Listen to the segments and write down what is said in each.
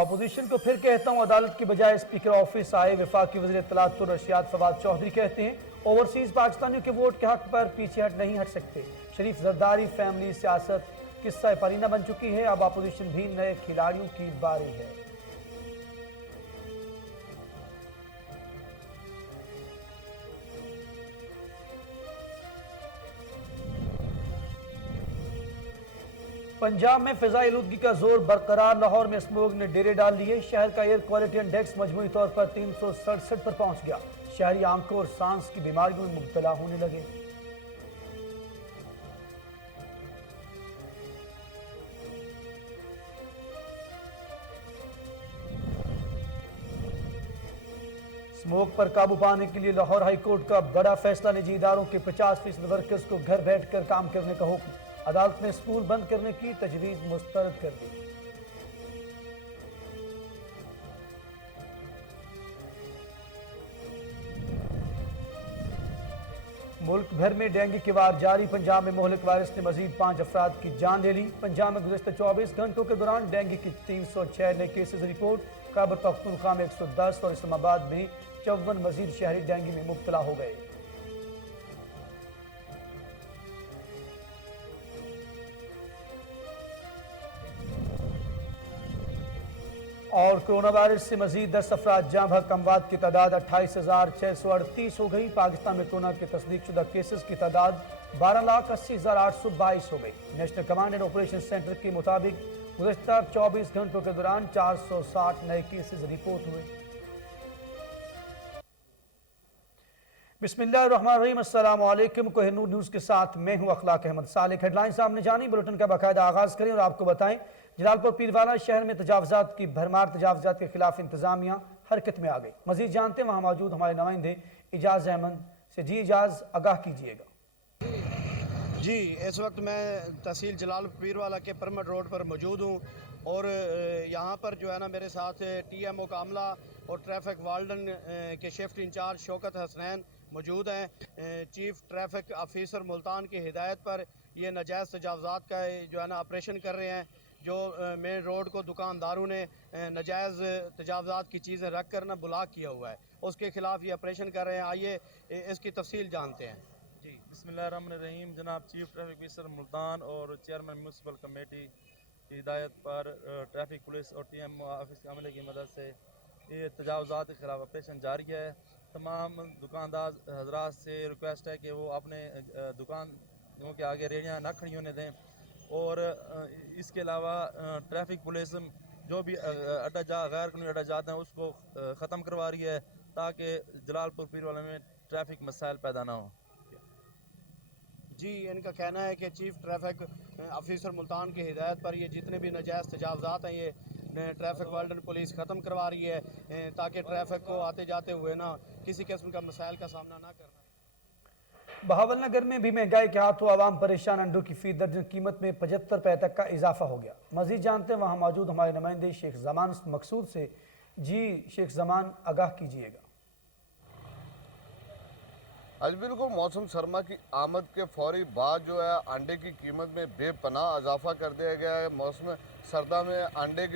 Opposition کو پھر کہتا ہوں عدالت کی بجائے اسپیکر آفس آئے۔ وفاقی وزیر اطلاعات الرشید فواد چوہدری کہتے ہیں اوورسیز پاکستانیوں کے ووٹ کے حق پر پیچھے نہیں ہٹ سکتے۔ شریف زرداری فیملی سیاست قصہ پرینہ بن چکی ہے، اب اپوزیشن بھی نئے کھلاڑیوں کی باری ہے۔ پنجاب میں فضائی آلودگی کا زور برقرار، لاہور میں اسموگ نے ڈیرے ڈال لیے۔ شہر کا ایئر کوالٹی انڈیکس مجموعی طور پر 367 پر پہنچ گیا۔ شہری آنکھوں اور سانس کی بیماریوں میں مبتلا ہونے لگے۔ اسموگ پر قابو پانے کے لیے لاہور ہائی کورٹ کا بڑا فیصلہ، نجی اداروں کے 50% ورکرز کو گھر بیٹھ کر کام کرنے کا حکم۔ عدالت نے اسکول بند کرنے کی تجویز مسترد کر دی۔ ملک بھر میں ڈینگی کی وار جاری، پنجاب میں مہلک وائرس نے مزید 5 افراد کی جان لے لی۔ پنجاب میں گزشتہ 24 گھنٹوں کے دوران ڈینگی کی 306 نئے کیسز رپورٹ۔ خیبر پختونخوا میں 110 اور اسلام آباد میں 54 مزید شہری ڈینگی میں مبتلا ہو گئے۔ اور کرونا وائرس سے مزید 10 افراد جاں بحق، اموات کی تعداد 28,638 ہو گئی۔ پاکستان میں کرونا کے تصدیق شدہ کیسز کی تعداد 12,80,822 ہو گئی۔ National command and operation centre کے مطابق گزشتہ 24 گھنٹوں کے دوران 460 نئے کیسز رپورٹ ہوئے۔ بسم اللہ الرحمن الرحیم، السلام علیکم۔ کوہ نور نیوز کے ساتھ میں ہوں اخلاق احمد سالک۔ ہیڈ لائن سامنے جانی، بلٹن کا باقاعدہ آغاز کریں اور آپ کو بتائیں جلال پور پیروالا شہر میں تجاوزات کی بھرمار، تجاوزات کے خلاف انتظامیہ حرکت میں آ گئی۔ مزید جانتے ہیں وہاں موجود ہمارے نمائندے اعجاز احمد سے۔ جی اعجاز، آگاہ کیجئے گا۔ جی، اس وقت میں تحصیل جلال پیروالا کے پرمٹ روڈ پر موجود ہوں اور یہاں پر جو ہے نا میرے ساتھ ٹی ایم او کا عملہ اور ٹریفک وارڈن کے شفٹ انچارج شوکت حسنین موجود ہیں۔ چیف ٹریفک آفیسر ملتان کی ہدایت پر یہ ناجائز تجاوزات کا جو ہے نا آپریشن کر رہے ہیں۔ جو مین روڈ کو دکانداروں نے ناجائز تجاوزات کی چیزیں رکھ کر نا بلاک کیا ہوا ہے، اس کے خلاف یہ آپریشن کر رہے ہیں۔ آئیے اس کی تفصیل جانتے ہیں۔ جی، بسم اللہ الرحمن الرحیم۔ جناب چیف ٹریفک آفیسر ملتان اور چیئرمین میونسپل کمیٹی کی ہدایت پر ٹریفک پولیس اور ٹی ایم آفس کے عملے کی مدد سے یہ تجاوزات کے خلاف آپریشن جاری ہے۔ تمام دکاندار حضرات سے ریکویسٹ ہے کہ وہ اپنے دکانوں کے آگے ریڑیاں نہ کھڑی ہونے دیں، اور اس کے علاوہ ٹریفک پولیس جو بھی اڈا جات غیر قانونی اڈا جات ہیں اس کو ختم کروا رہی ہے تاکہ جلال پور پیروالا میں ٹریفک مسائل پیدا نہ ہوں۔ جی، ان کا کہنا ہے کہ چیف ٹریفک آفیسر ملتان کی ہدایت پر یہ جتنے بھی ناجائز تجاوزات ہیں یہ ٹریفک وارڈن پولیس ختم کروا رہی ہے تاکہ ٹریفک کو آتے جاتے ہوئے نا کسی قسم کا مسائل کا سامنا نہ کرنا۔ بہاول نگر میں بھی مہنگائی کے ہاتھوں عوام پریشان، انڈوں کی فی درجن قیمت میں 75 روپے تک کا اضافہ ہو گیا۔ مزید جانتے ہیں وہاں موجود ہمارے نمائندے شیخ زمان مقصود سے۔ جی شیخ زمان، آگاہ کیجئے گا۔ آج بالکل موسم سرما کی آمد کے فوری بعد جو ہے انڈے کی قیمت میں بے پناہ اضافہ کر دیا گیا ہے۔ موسم سردہ میں انڈے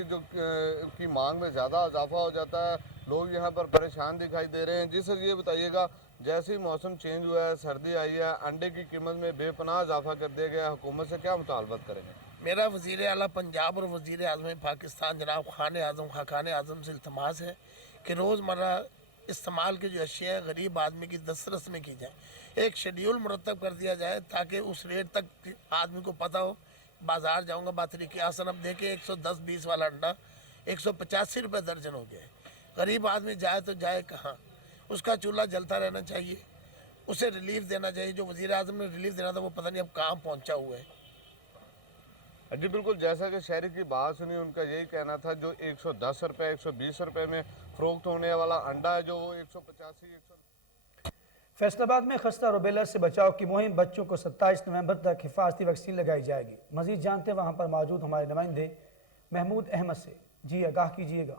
کی مانگ میں زیادہ اضافہ ہو جاتا ہے، لوگ یہاں پر پریشان دکھائی دے رہے ہیں۔ جی سر، یہ بتائیے گا جیسے ہی موسم چینج ہوا ہے، سردی آئی ہے، انڈے کی قیمت میں بے پناہ اضافہ کر دیا گیا ہے، حکومت سے کیا مطالبت کریں گے؟ میرا وزیر اعلیٰ پنجاب اور وزیر اعظم پاکستان جناب خاقان اعظم سے التماس ہے کہ روزمرہ استعمال کی جو اشیاء ہیں غریب آدمی کی دسترس میں کی جائیں، ایک شیڈیول مرتب کر دیا جائے تاکہ اس ریٹ تک آدمی کو پتہ ہو۔ بازار جاؤں گا بطریقِ آسن، اب دیکھیں 110-20 والا انڈا 185 روپے درجن ہو گیا ہے۔ غریب آدمی جائے تو جائے کہاں؟ اس کا چولہا جلتا رہنا چاہیے، اسے ریلیف دینا چاہیے۔ جو وزیر اعظم نے ریلیف دینا تھا وہ پتہ نہیں اب کہاں پہنچا ہوا ہے۔ جی بالکل، جیسا کہ شہری کی بات سنی، ان کا یہی کہنا تھا جو 110 روپے 120 روپے میں فروخت ہونے والا انڈا ہے جو وہ 185 فیصل آباد میں خستہ روبیلا سے بچاؤ کی مہم، بچوں کو 27 نومبر تک حفاظتی ویکسین لگائی جائے گی۔ مزید جانتے ہیں وہاں پر موجود ہمارے نمائندے محمود احمد سے۔ جی آگاہ کیجئے گا۔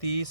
30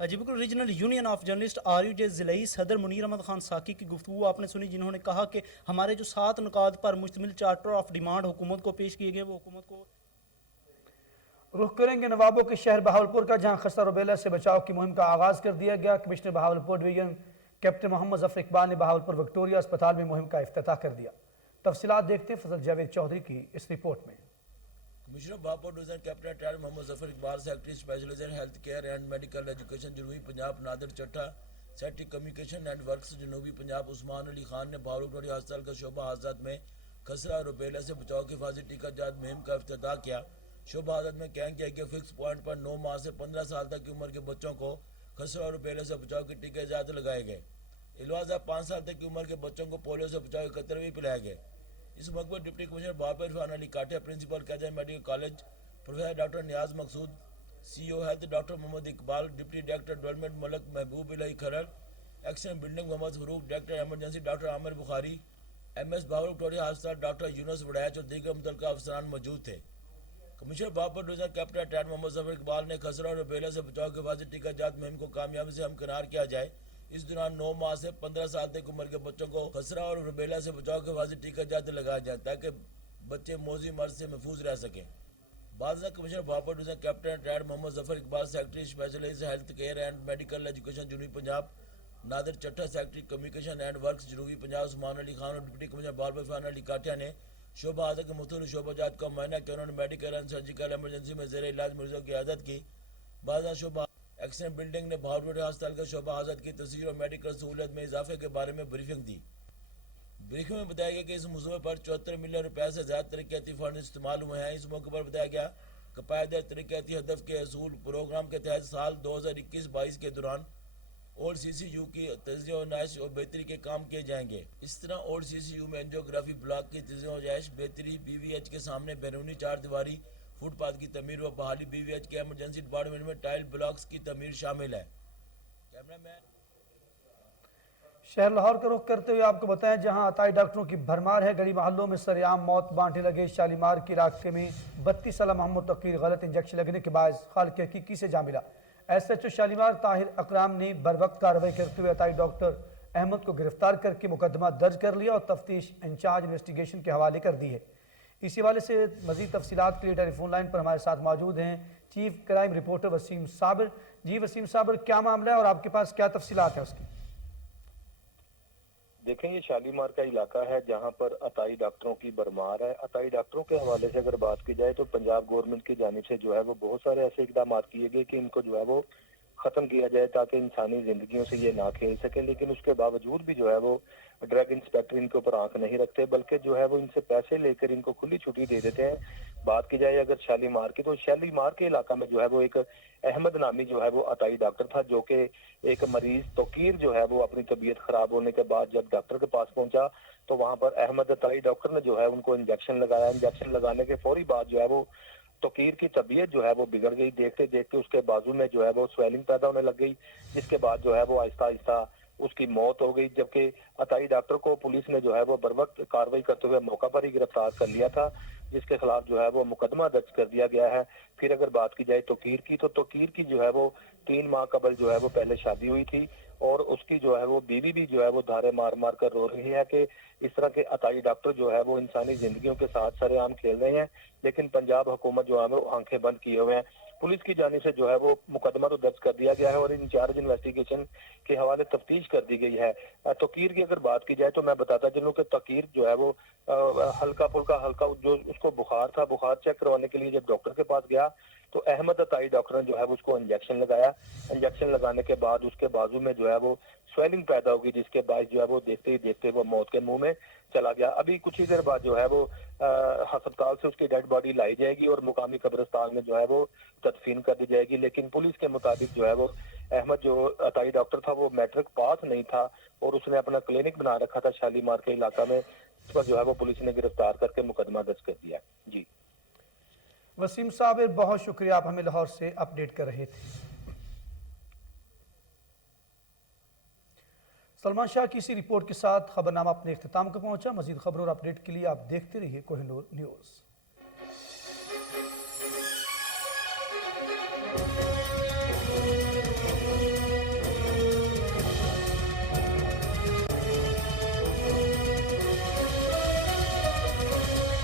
جی بالکل، regional union of journalist RUJ ضلعی صدر منیر احمد خان ساکی کی گفتگو آپ نے سنی، جنہوں نے کہا کہ ہمارے جو 7 نکات پر مشتمل چارٹر آف ڈیمانڈ حکومت کو پیش کیے گئے وہ حکومت کو رخ کریں گے نوابوں کے شہر بہاولپور کا، جہاں خسرہ روبیلا سے بچاؤ کی مہم کا آغاز کر دیا گیا۔ کمشنر بہاولپور ڈویژن کیپٹن محمد ظفر اقبال نے بہاولپور وکٹوریہ اسپتال میں مہم کا افتتاح کر دیا۔ تفصیلات دیکھتے ہیں فضل جاوید چودھری کی اس رپورٹ میں۔ Commissioner Bahawalpur division captain retired Muhammad Zafar Iqbal, secretary specialised health care and medical education جنوبی Punjab Nadir Chattha, secretary communication and works جنوبی پنجاب عثمان علی خان نے بہاولپور ہسپتال کا شعبہ حفاظت میں خسرہ روبیلا سے بچاؤ کی حفاظتی ٹیکہ جات مہم کا افتتاح کیا۔ شعبہ حفاظت میں کیمپ کیا کہ فکس پوائنٹ پر 9 ماہ سے 15 سال تک کی عمر کے بچوں کو خسرہ روبیلا سے بچاؤ کے ٹیکے جات لگائے گئے۔ الواظہ 5 سال تک کی عمر کے بچوں کو پولیو سے بچاؤ کے قطرے بھی پلائے گئے۔ اس موقع پر deputy commissioner Bahawalpur Irfan Ali Kathia, principal قائدہ medical college professor doctor Niaz Maqsood, CEO health doctor Muhammad Iqbal, deputy director development Malik Mehboob Elahi Kharar, XEN building Muhammad Farooq, director emergency doctor Amir Bukhari, MS Bahawalpur ہسپتال ڈاکٹر یونس وڑائچ اور دیگر متعلقہ افسران موجود تھے۔ Commissioner Bahawalpur division captain retired Muhammad Zafar Iqbal نے خسرہ اور روبیلا سے بچاؤ کے حفاظتی ٹیکہ جات مہم کو کامیابی سے ہمکنار کیا جائے۔ اس دوران 9 ماہ سے 15 سال تک عمر کے بچوں کو خسرہ اور روبیلا سے بچاؤ کے حفاظتی ٹیکہ جات لگائے جائیں تاکہ بچے موذی مرض سے محفوظ رہ سکیں۔ بعد ازاں commissioner Bahawalpur division captain retired Muhammad Zafar Iqbal, secretary specialised health care and medical education جنوبی Punjab Nadir Chattha, secretary communication and works جنوبی پنجاب عثمان علی خان اور ڈپٹی کمشنر بہاولپور عرفان علی کاٹیا نے شعبہ حفاظت کے مختلف شعبہ جات کا معائنہ کیا۔ انہوں نے میڈیکل اینڈ سرجیکل ایمرجنسی میں زیر علاج مریضوں کی عیادت کی۔ بعد ازاں شعبہ ایکسن بلڈنگ نے بہاولپور ہسپتال کا شعبہ حفاظت کی تصویر اور میڈیکل سہولت میں اضافے کے بارے میں بریفنگ دی۔ بریفنگ میں بتایا گیا کہ اس منصوبے پر 74 ملین روپے سے زیادہ ترقیاتی فنڈ استعمال ہوئے ہیں۔ اس موقع پر بتایا گیا کہ پائیدار ترقیاتی ہدف کے حصول پروگرام کے تحت سال 2021-22 کے دوران اولڈ CCU کی تجزیہ و نمائش اور بہتری کے کام کیے جائیں گے۔ اس طرح اولڈ CCU میں انجیوگرافی بلاک کی تجزیہ و نمائش، بہتری، BVH کے سامنے بیرونی 4 دیواری فٹ پاتھ کی تعمیر و بحالی، BVH کے ایمرجنسی ڈپارٹمنٹ میں ٹائل بلاکس کی تعمیر شامل ہے۔ کیمرہ مین شہر لاہور کا رخ کرتے ہوئے آپ کو بتائیں، جہاں عطائی ڈاکٹروں کی بھرمار ہے، گلی محلوں میں سریعام موت بانٹے لگے۔ شالیمار کے علاقے میں 32 سالہ محمد تقیر غلط انجیکشن لگنے کے باعث خالق حقیقی سے جا ملا۔ SHO شالیمار طاہر اکرام نے بروقت کارروائی کرتے ہوئے عطائی ڈاکٹر احمد کو گرفتار کر کے مقدمہ درج کر لیا اور تفتیش انچارج انویسٹیگیشن کے حوالے کر دی ہے۔ اسی حوالے سے مزید تفصیلات کے لیے ٹیلی فون لائن پر ہمارے ساتھ موجود ہیں چیف کرائم رپورٹر وسیم صابر۔ جی وسیم صابر، کیا معاملہ ہے اور آپ کے پاس کیا تفصیلات ہیں اس کی؟ دیکھیں، یہ شالیمار کا علاقہ ہے جہاں پر عطائی ڈاکٹروں کی بھرمار ہے۔ عطائی ڈاکٹروں کے حوالے سے اگر بات کی جائے تو پنجاب گورنمنٹ کی جانب سے جو ہے وہ بہت سارے ایسے اقدامات کیے گئے کہ ان کو جو ہے وہ ختم کیا جائے تاکہ انسانی زندگیوں سے یہ نہ کھیل سکے، لیکن اس کے باوجود بھی جو ہے وہ ڈرگ انسپیکٹر ان کے اوپر آنکھ نہیں رکھتے، بلکہ جو ہے وہ ان سے پیسے لے کر ان کو کھلی چھٹی دے دیتے ہیں۔ بات کی جائے اگر شالیمار کی، تو شالیمار کے علاقہ میں جو ہے وہ ایک احمد نامی جو ہے وہ عطائی ڈاکٹر تھا، جو کہ ایک مریض توقیر جو ہے وہ اپنی طبیعت خراب ہونے کے بعد جب ڈاکٹر کے پاس پہنچا تو وہاں پر احمد عطائی ڈاکٹر نے جو ہے ان کو انجیکشن لگایا۔ انجیکشن لگانے کے فوری بعد جو ہے وہ توقیر کی طبیعت جو ہے وہ بگڑ گئی۔ دیکھتے دیکھتے اس کے بازو میں جو ہے وہ سویلنگ پیدا ہونے لگ گئی، جس کے بعد جو ہے وہ آہستہ آہستہ اس کی موت ہو گئی، جبکہ عطائی ڈاکٹر کو پولیس نے جو ہے وہ بروقت کارروائی کرتے ہوئے موقع پر ہی گرفتار کر لیا تھا، جس کے خلاف جو ہے وہ مقدمہ درج کر دیا گیا ہے۔ پھر اگر بات کی جائے توقیر کی، تو توقیر کی جو ہے وہ 3 ماہ قبل جو ہے وہ پہلے شادی ہوئی تھی اور اس کی جو ہے وہ بیوی بھی جو ہے وہ دھارے مار مار کر رو رہی ہے کہ اس طرح کے عطائی ڈاکٹر جو ہے وہ انسانی زندگیوں کے ساتھ سرے عام کھیل رہے ہیں، لیکن پنجاب حکومت جو ہے وہ آنکھیں بند کیے ہوئے ہیں۔ پولیس کی جانب سے جو ہے وہ مقدمہ تو درج کر دیا گیا ہے اور انچارج انویسٹیگیشن کے حوالے تفتیش کر دی گئی ہے۔ توقیر کی اگر بات کی جائے تو میں بتاتا چلوں کہ توقیر جو ہے وہ ہلکا جو اس کو بخار تھا، بخار چیک کروانے کے لیے جب ڈاکٹر کے پاس گیا تو احمد عطائی ڈاکٹر نے جو ہے اس کو انجیکشن لگایا۔ انجیکشن لگانے کے بعد اس کے بازو میں جو ہے وہ سویلنگ پیدا ہوگی، جس کے باعث جو ہے وہ دیکھتے ہی دیکھتے وہ موت کے منہ میں چلا گیا۔ ابھی کچھ ہی دیر بعد جو ہے وہ ہسپتال سے اس کی ڈیڈ باڈی لائی جائے گی اور مقامی قبرستان میں جو ہے وہ تدفین کر دی جائے گی، لیکن پولیس کے مطابق جو ہے وہ احمد جو عطائی ڈاکٹر تھا وہ میٹرک پاس نہیں تھا اور اس نے اپنا کلینک بنا رکھا تھا شالیمار کے علاقہ میں، اس پر جو ہے وہ پولیس نے گرفتار کر کے مقدمہ درج کر دیا۔ جی وسیم صابر، بہت شکریہ، آپ ہمیں لاہور سے اپڈیٹ کر رہے تھے۔ سلمان شاہ کی اسی رپورٹ کے ساتھ خبرنامہ اپنے اختتام کو پہنچا۔ مزید خبروں اور اپڈیٹ کے لیے آپ دیکھتے رہیے کوہ نور نیوز۔